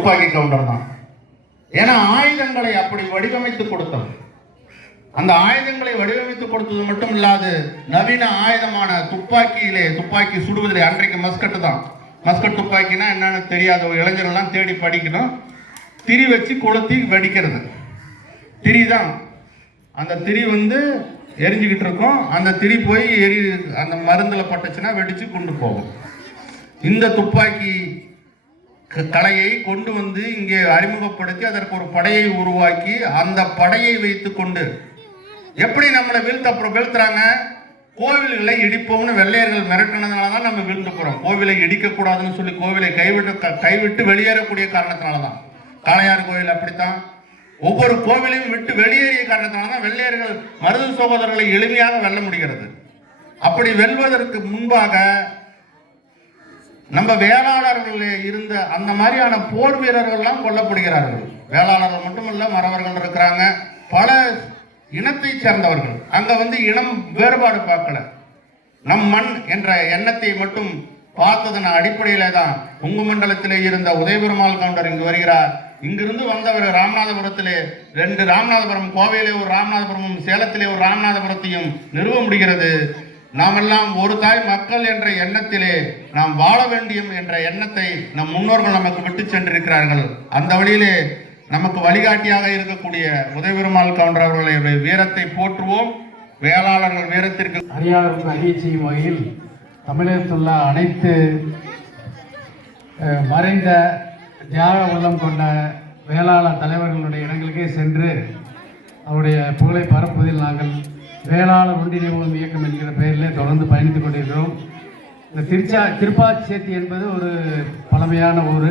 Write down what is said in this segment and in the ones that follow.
துப்பாக்கி கவுண்டர் தான். ஏன்னா ஆயுதங்களை அப்படி வடிவமைத்து கொடுத்தவர். அந்த ஆயுதங்களை வடிவமைத்து கொடுத்தது மட்டும் இல்லாது நவீன ஆயுதமான துப்பாக்கி சுடுவதிலே அன்றைக்கு மஸ்கட்டு தான். மஸ்கட் துப்பாக்கினா என்னன்னு தெரியாத இளைஞர்கள்லாம் தேடி படிக்கணும். திரி வச்சு கொளுத்தி வெடிக்கிறது திரி தான். அந்த திரி எரிஞ்சுக்கிட்டு இருக்கும். அந்த திரி போய் அந்த மருந்துல பட்டுச்சுன்னா வெடிச்சு கொண்டு போகும். இந்த துப்பாக்கி கலையை கொண்டு இங்கே அறிமுகப்படுத்தி அதற்கு ஒரு படையை உருவாக்கி அந்த படையை வைத்து கொண்டு எப்படி நம்மளை வீழ்த்துறாங்க. கோவில்களை இடிப்போம்னு வெள்ளையர்கள் மிரட்டினதுனாலதான் நம்ம வீழ்ந்து போறோம். கோவிலை இடிக்கக்கூடாதுன்னு சொல்லி கோவிலை கைவிட்டு வெளியேறக்கூடிய காரணத்தினாலதான். காளையார் கோவில் அப்படித்தான். ஒவ்வொரு கோவிலையும் விட்டு வெளியேறிய காரணத்தினால்தான் வெள்ளையர்கள் மருது சகோதரர்களை எளிமையாக வெல்ல முடிகிறது. அப்படி வெல்வதற்கு முன்பாக நம்ம வேளாளர்கள் இருந்த அந்த மாதிரியான போர் வீரர்கள்லாம் கொல்லப்படுகிறார்கள். வேளாளர்கள் மட்டுமல்ல, மறவர்கள் இருக்கிறாங்க, பல இனத்தை சேர்ந்தவர்கள். அங்க இனம் வேறுபாடு பார்க்கல. நம் மண் என்ற எண்ணத்தை மட்டும் பார்த்ததன் அடிப்படையில தான் கொங்கு மண்டலத்திலே இருந்த உதயபெருமாள் கவுண்டர் இங்கு வருகிறார். இங்கிருந்து வந்தவர் ராமநாதபுரத்திலே 2 ராமநாதபுரம், கோவையிலே ஒரு ராமநாதபுரமும் சேலத்திலே ஒரு ராமநாதபுரத்தையும் நிறுவ முடிகிறது. நாமெல்லாம் ஒரு தாய் மக்கள் என்ற எண்ணத்திலே நாம் வாழ வேண்டும் என்ற எண்ணத்தை நம் முன்னோர்கள் நமக்கு விட்டு சென்றிருக்கிறார்கள். அந்த வழியிலே நமக்கு வழிகாட்டியாக இருக்கக்கூடிய உதயபெருமாள் கவுண்டர் அவர்களுடைய வீரத்தை போற்றுவோம். வேளாளர்கள் வீரத்திற்கு அடியாருக்கு அடியை செய்யும் வகையில் தமிழகத்தில் உள்ள அனைத்து மறைந்த தியாக உள்ளம் கொண்ட வேளாளர் தலைவர்களுடைய இடங்களுக்கே சென்று அவருடைய புகழை பரப்புவதில் நாங்கள் வேளாளர் ஒன்றிணைவோம் இயக்கம் என்கிற பெயரிலே தொடர்ந்து பயணித்துக் கொண்டிருக்கிறோம். இந்த திருப்பாச்சேத்தி என்பது ஒரு பழமையான ஊர்.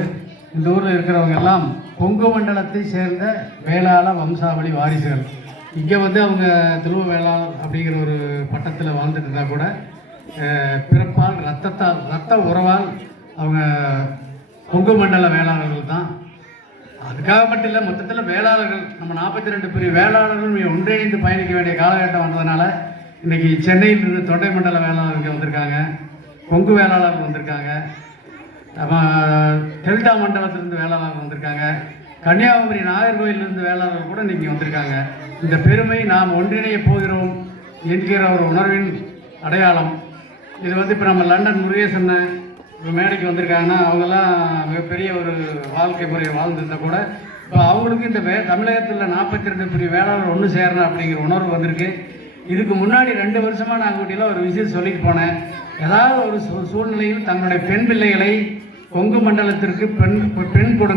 இந்த ஊரில் இருக்கிறவங்க எல்லாம் கொங்கு மண்டலத்தை சேர்ந்த வேளாள வம்சாவளி வாரிசுகள். இங்கே அவங்க துருவ வேளாளர் அப்படிங்கிற ஒரு பட்டத்தில் வாழ்ந்துட்டு இருந்தால் கூட பிறப்பால் ரத்த உறவால் அவங்க கொங்கு மண்டல வேளாளர்கள் தான். அதுக்காக மட்டும் இல்லை, மொத்தத்தில் வேளாளர்கள் நம்ம 42 பெரிய வேளாளர்கள் ஒன்றிணைந்து பயணிக்க வேண்டிய காலகட்டம் வந்ததுனால இன்னைக்கு சென்னையிலிருந்து தொண்டை மண்டல வேளாளர்கள் வந்திருக்காங்க, கொங்கு வேளாளர்கள் வந்திருக்காங்க, டெல்டா மண்டலத்திலிருந்து வேளாளர்கள் வந்திருக்காங்க, கன்னியாகுமரி நாகர்கோயிலிருந்து வேளாளர்கள் கூட இன்னைக்கு வந்திருக்காங்க. இந்த பெருமை நாம் ஒன்றிணைய போகிறோம் என்கிற ஒரு உணர்வின் அடையாளம். இது இப்போ நம்ம லண்டன் முருகேசன் மேடைக்கு வந்திருக்காங்கன்னா அவங்கெல்லாம் மிகப்பெரிய ஒரு வாழ்க்கை முறையை வாழ்ந்துருந்தால் கூட இப்போ அவங்களுக்கு இந்த தமிழகத்தில் 42 பெரிய வேளாளர் ஒன்று சேரணும் அப்படிங்கிற உணர்வு வந்திருக்கு. இதுக்கு முன்னாடி 2 வருஷமாக நான் கூட்டியில் ஒரு விஷயம் சொல்லிட்டு போனேன். ஏதாவது ஒரு சூழ்நிலையில் தங்களுடைய பெண் பிள்ளைகளை கொங்கு மண்டலத்திற்கு பெண் கொடுங்க.